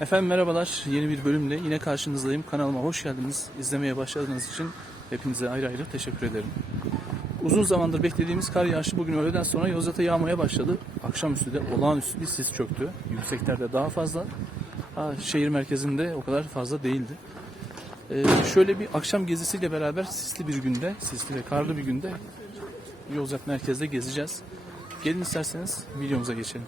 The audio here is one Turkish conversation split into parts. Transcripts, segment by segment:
Efendim merhabalar. Yeni bir bölümle yine karşınızdayım. Kanalıma hoş geldiniz. İzlemeye başladığınız için hepinize ayrı ayrı teşekkür ederim. Uzun zamandır beklediğimiz kar yağışı bugün öğleden sonra Yozgat'a yağmaya başladı. Akşamüstü de olağanüstü bir sis çöktü. Yükseklerde daha fazla. Ha, şehir merkezinde o kadar fazla değildi. Ee, şöyle bir akşam gezisiyle beraber sisli bir günde, sisli ve karlı bir günde Yozgat merkezde gezeceğiz. Gelin isterseniz videomuza geçelim.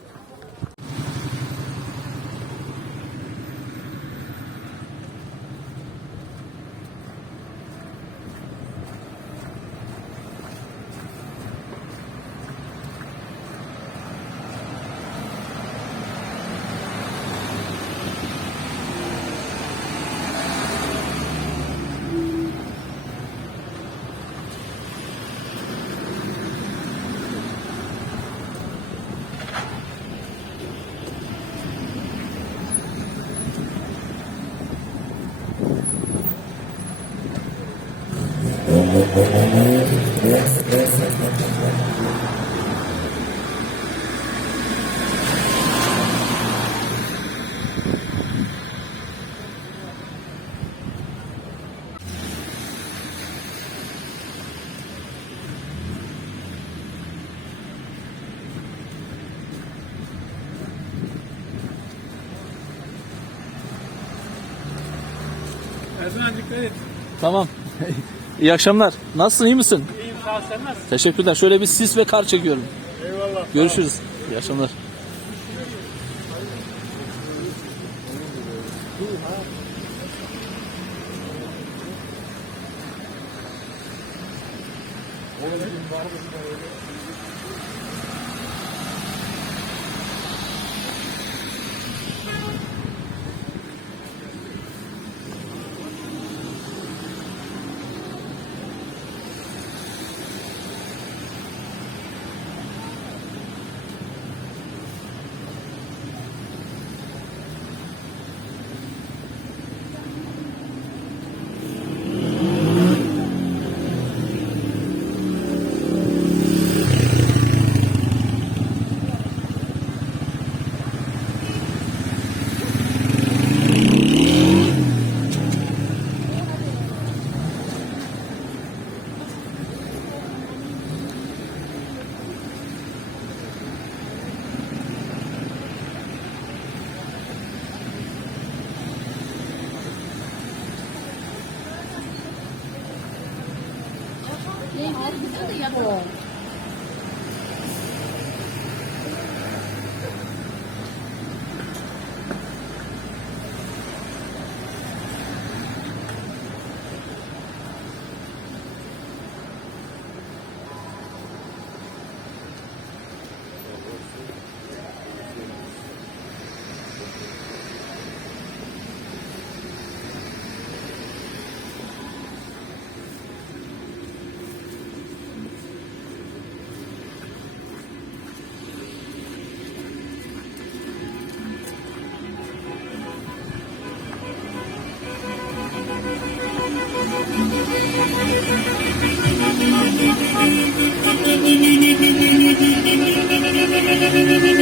Erdoğan dikkat et. Tamam. İyi akşamlar. Nasılsın, iyi misin? İyiyim sağ ol, sen nasılsın? Teşekkürler. Şöyle bir sis ve kar çekiyorum. Eyvallah. Görüşürüz. İyi akşamlar. Thank you.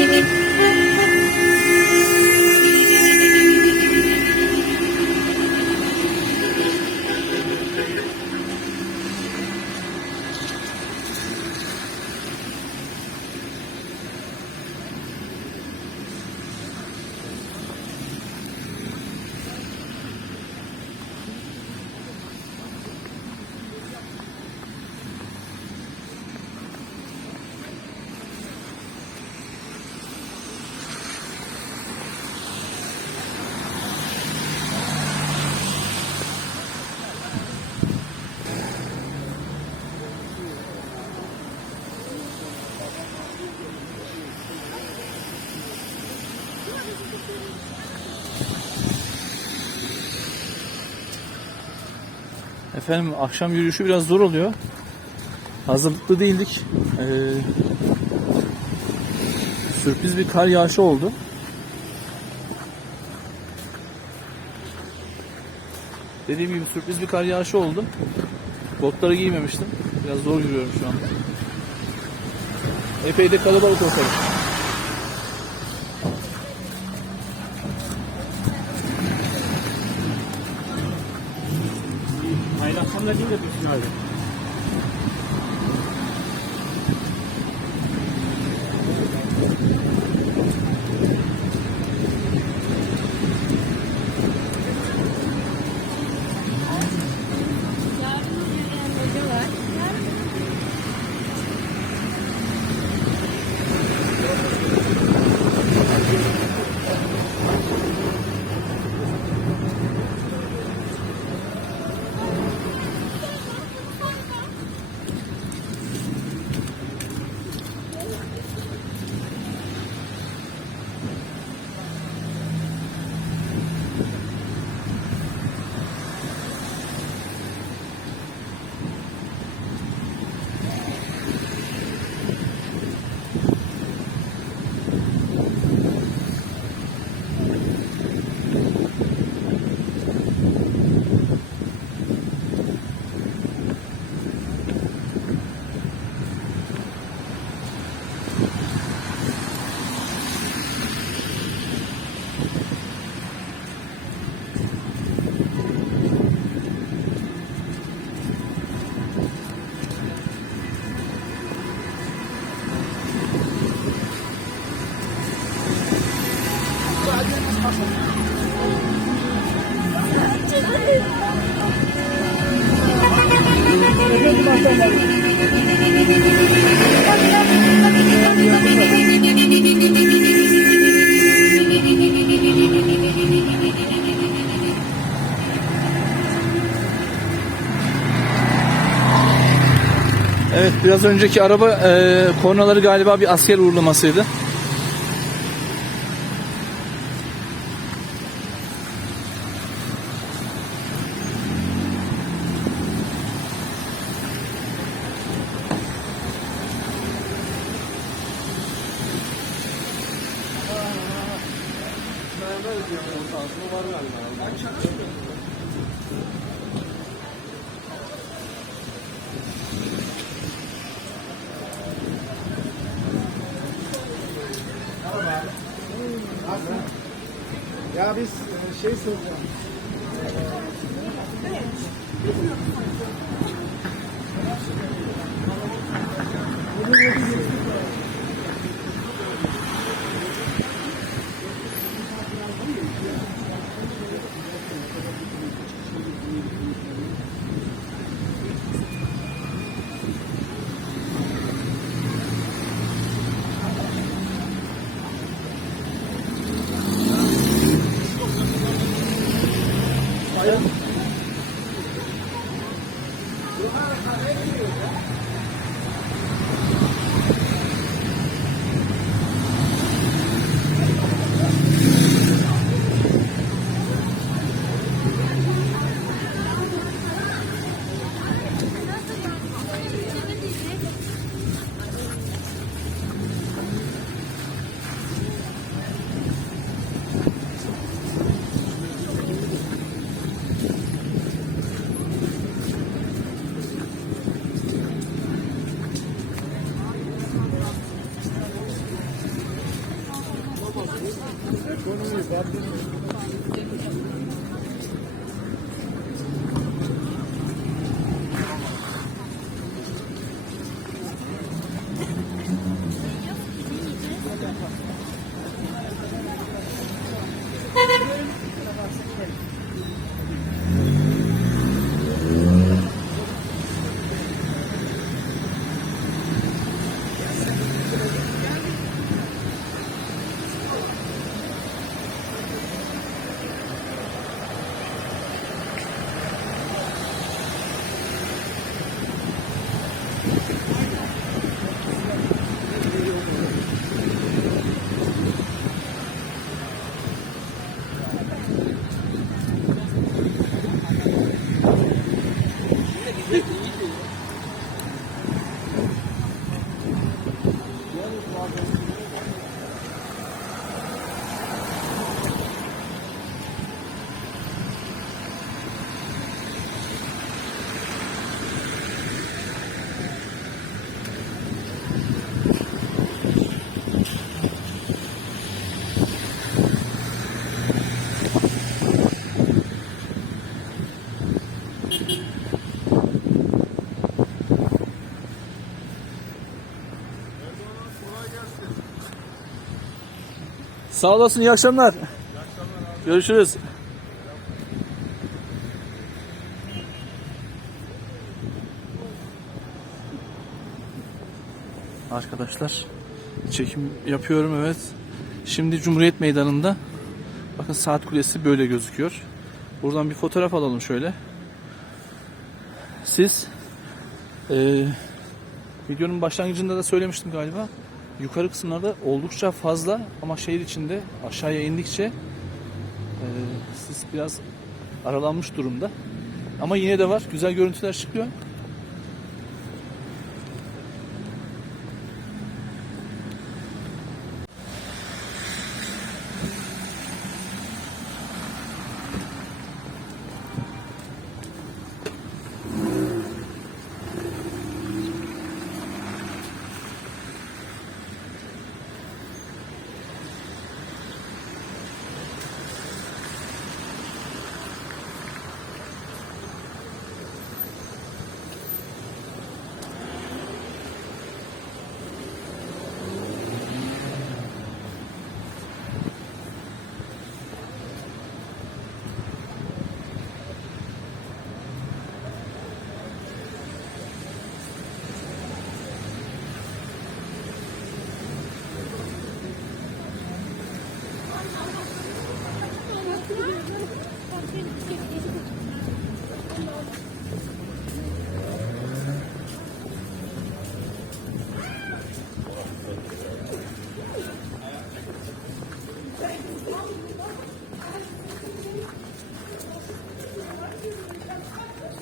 Efendim akşam yürüyüşü biraz zor oluyor. Hazırlıklı değildik. Ee, sürpriz bir kar yağışı oldu. Dediğim gibi sürpriz bir kar yağışı oldu. Botları giymemiştim. Biraz zor yürüyorum şu anda. Epey de kalabalık ortalık. Kaçıncı bir final? Biraz önceki araba e, kornaları galiba bir asker uğurlamasıydı. Ya biz e, şey soracağım. Sağ olasın. iyi akşamlar. Görüşürüz. Arkadaşlar çekim yapıyorum evet. Şimdi Cumhuriyet Meydanı'nda bakın saat kulesi böyle gözüküyor. Buradan bir fotoğraf alalım şöyle. Siz eee videonun başlangıcında da söylemiştim galiba. Yukarı kısımlarda oldukça fazla ama şehir içinde aşağıya indikçe eee siz biraz aralanmış durumda. Ama yine de var. Güzel görüntüler çıkıyor.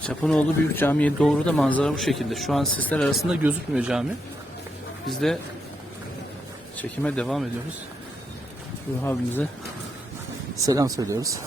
Çapanoğlu Büyük Camii'ye doğru da manzara bu şekilde. Şu an sisler arasında gözükmüyor cami. Biz de çekime devam ediyoruz. Ruh abimize selam söylüyoruz.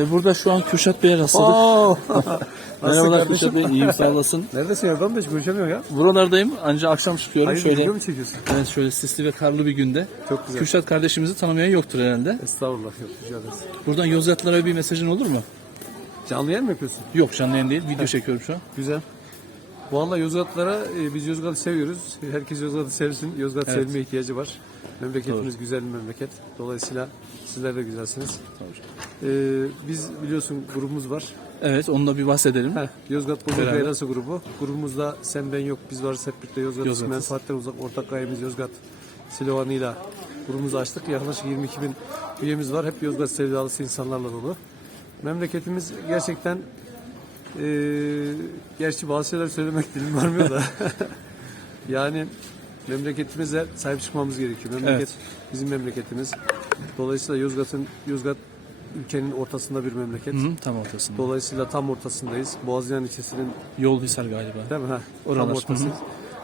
Ee, burada şu an Kürşat Bey'e rastladık. Merhabalar? Kürşat Bey, iyiyim sağ olasın. Neredesin ya? Ben hiç görüşemiyor ya. Buralardayım ancak akşam çıkıyorum. Hayır şöyle, video mu çekiyorsun? evet, şöyle sisli ve karlı bir günde. Çok güzel. Kürşat kardeşimizi tanımayan yoktur herhalde. Estağfurullah. Yok, rica ederiz. Buradan Yozgatlara bir mesajın olur mu? Canlı yayın mı yapıyorsun? Yok canlı yayın değil, video çekiyorum şu an. Güzel. Vallahi Yozgatlara e, biz Yozgat'ı seviyoruz. Herkes Yozgat'ı sevsin. Yozgat Evet. sevme ihtiyacı var. Memleketimiz güzel bir memleket. Dolayısıyla sizler de güzelsiniz. E, biz biliyorsun grubumuz var. Evet, onunla bir bahsedelim. Heh, Yozgat Bulur Beraber. Beyrası grubu. Grubumuzda sen ben yok biz varız hep birlikte Yozgat menfaatten uzak ortak gayemiz Yozgat sloganıyla grubumuzu açtık. Yaklaşık 22 bin üyemiz var. Hep Yozgat sevdalısı insanlarla dolu. Memleketimiz gerçekten eee gerçi bazı şeyler söylemek dilim varmıyor da yani memleketimize sahip çıkmamız gerekiyor. Memleket Evet. bizim memleketimiz. Dolayısıyla Yozgat'ın Yozgat ülkenin ortasında bir memleket. Hı hı, tam ortasında. Dolayısıyla tam ortasındayız. Boğaziyan ilçesinin Yol Hisar galiba. değil mi? Ha, Oralar. tam ortası. Hı hı.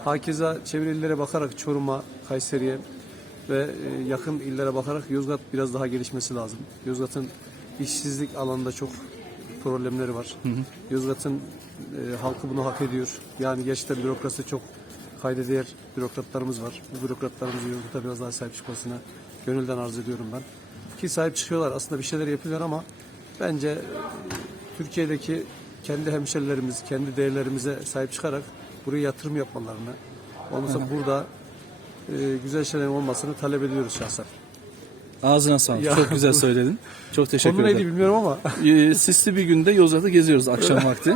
Hakeza çevre bakarak Çorum'a, Kayseri'ye ve e, yakın illere bakarak Yozgat biraz daha gelişmesi lazım. Yozgat'ın işsizlik alanında çok problemleri var. Yozgat'ın e, halkı bunu hak ediyor. Yani gerçekten bürokrasi çok kayda değer bürokratlarımız var. Bu bürokratlarımızın Yozgat'a biraz daha sahip çıkmasına gönülden arz ediyorum ben. Ki sahip çıkıyorlar. Aslında bir şeyler yapıyorlar ama bence e, Türkiye'deki kendi hemşerilerimiz, kendi değerlerimize sahip çıkarak buraya yatırım yapmalarını, ondan sonra burada e, güzel şeylerin olmasını talep ediyoruz şahsen. Ağzına sağlık. Ya. Çok güzel söyledin. Çok teşekkür Konu neydi ederim. bilmiyorum ama Ee, sisli bir günde Yozgat'ı geziyoruz akşam vakti.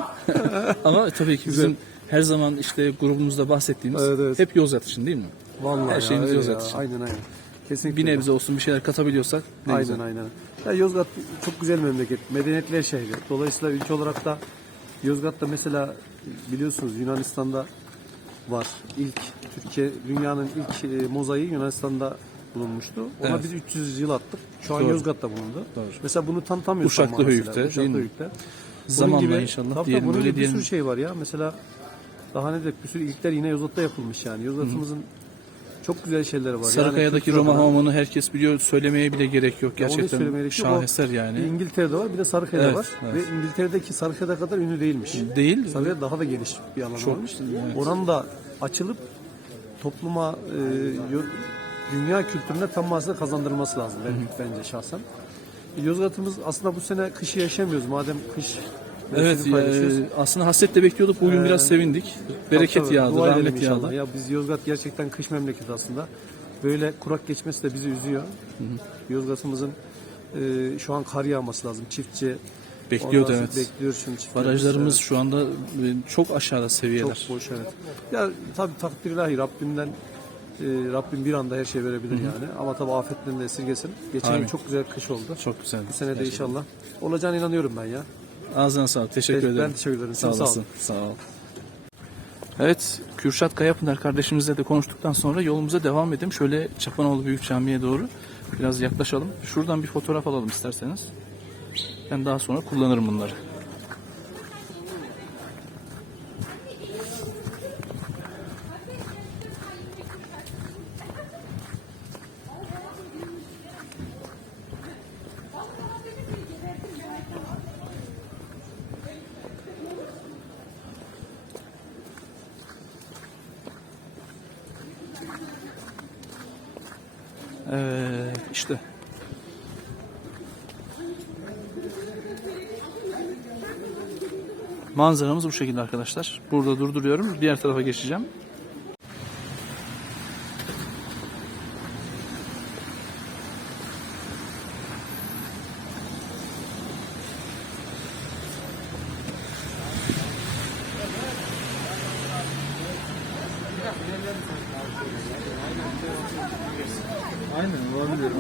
Ama tabii ki bizim her zaman işte grubumuzda bahsettiğimiz Evet, evet. hep Yozgat için değil mi? vallahi Her ya, şeyimiz öyle Yozgat ya. için. Aynen aynen. Kesinlikle. Bir nebze olsun bir şeyler katabiliyorsak ne Aynen güzel. aynen. Ya Yozgat çok güzel memleket. Medeniyetler şehri. Dolayısıyla ülke olarak da Yozgat'ta mesela biliyorsunuz Yunanistan'da var. İlk Türkiye dünyanın ilk e, mozaiği Yunanistan'da bulunmuştu. Ona Evet. biz 300 yıl attık. Şu an Doğru. Yozgat'ta bulundu. Doğru. Mesela bunu tanıtamıyoruz. Uşaklı. Höyük'te, Uşaklı? Höyük'te. Zamanla gibi- inşallah tabii diyelim bunun öyle gibi bir diyelim. sürü şey var ya. Mesela daha ne de bir sürü ilkler yine Yozgat'ta yapılmış yani. Yozgat'ımızın Çok güzel şeyler var. Sarıkaya'daki Yani Roma hamamını herkes biliyor. Söylemeye bile gerek yok. Gerçekten gerek yok. şaheser Bir yani. İngiltere'de var bir de Sarıkaya'da Evet, var. evet. Ve İngiltere'deki Sarıkaya'da kadar ünlü değilmiş. Değil. Sarıkaya daha da geniş bir alan Çok, varmış. evet. Oranın da açılıp topluma e, dünya kültürüne tam manasıyla kazandırılması lazım ben- bence şahsen. E, Yozgat'ımız aslında bu sene kışı yaşamıyoruz. Madem kış Evet mevsimi paylaşıyoruz. e, aslında hasretle bekliyorduk. Bugün Ee, biraz sevindik. Bereket Tabii, yağdı, rahmet inşallah. yağdı. Ya biz Yozgat gerçekten kış memleketi aslında. Böyle kurak geçmesi de bizi üzüyor. Yozgat'ımızın e, şu an kar yağması lazım. Çiftçi Bekliyordu ondan evet. Bekliyor şimdi çiftçilerimiz. Barajlarımız Evet, şu anda e, çok aşağıda seviyeler. çok boş evet. Ya tabii takdir ilahi Rabbimden e, Rabbim bir anda her şey verebilir yani. Ama tabii afetten de esirgesin. Geçen Amin. yıl çok güzel kış oldu. Çok güzel. Bu sene de Gerçekten. inşallah olacağına inanıyorum ben ya. Ağzına sağlık. Teşekkür Ben ederim. teşekkür ederim. Sağ olasın. olun. Sağ ol. Evet, Kürşat Kayapınar kardeşimizle de konuştuktan sonra yolumuza devam edelim. Şöyle Çapanoğlu Büyük Camii'ye doğru biraz yaklaşalım. Şuradan bir fotoğraf alalım isterseniz. Ben daha sonra kullanırım bunları. İşte. Manzaramız bu şekilde arkadaşlar. Burada durduruyorum. Diğer tarafa geçeceğim. Aynen olabilir.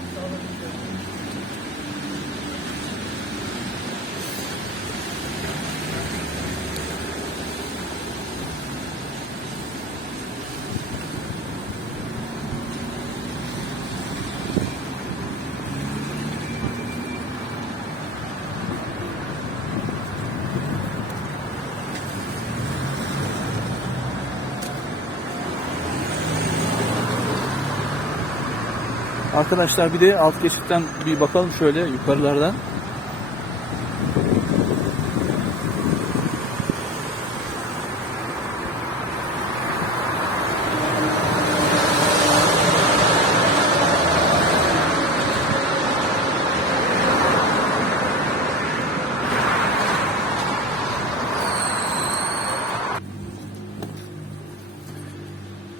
করতে হবে Arkadaşlar bir de alt geçitten bir bakalım şöyle yukarılardan.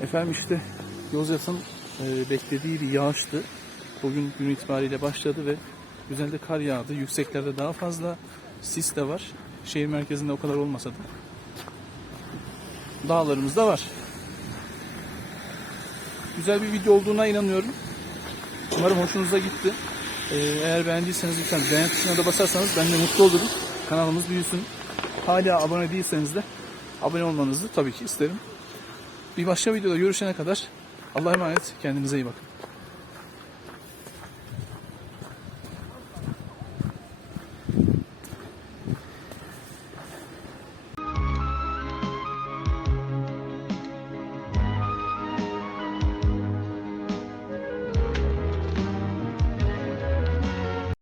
Efendim işte Yozgat'ın e, beklediği bir yağıştı. Bugün gün itibariyle başladı ve güzel de kar yağdı. Yükseklerde daha fazla sis de var. Şehir merkezinde o kadar olmasa da. Dağlarımız da var. Güzel bir video olduğuna inanıyorum. Umarım hoşunuza gitti. Ee, eğer beğendiyseniz lütfen beğen tuşuna da basarsanız ben de mutlu olurum. Kanalımız büyüsün. Hala abone değilseniz de abone olmanızı tabii ki isterim. Bir başka videoda görüşene kadar Allah'a emanet. Kendinize iyi bakın.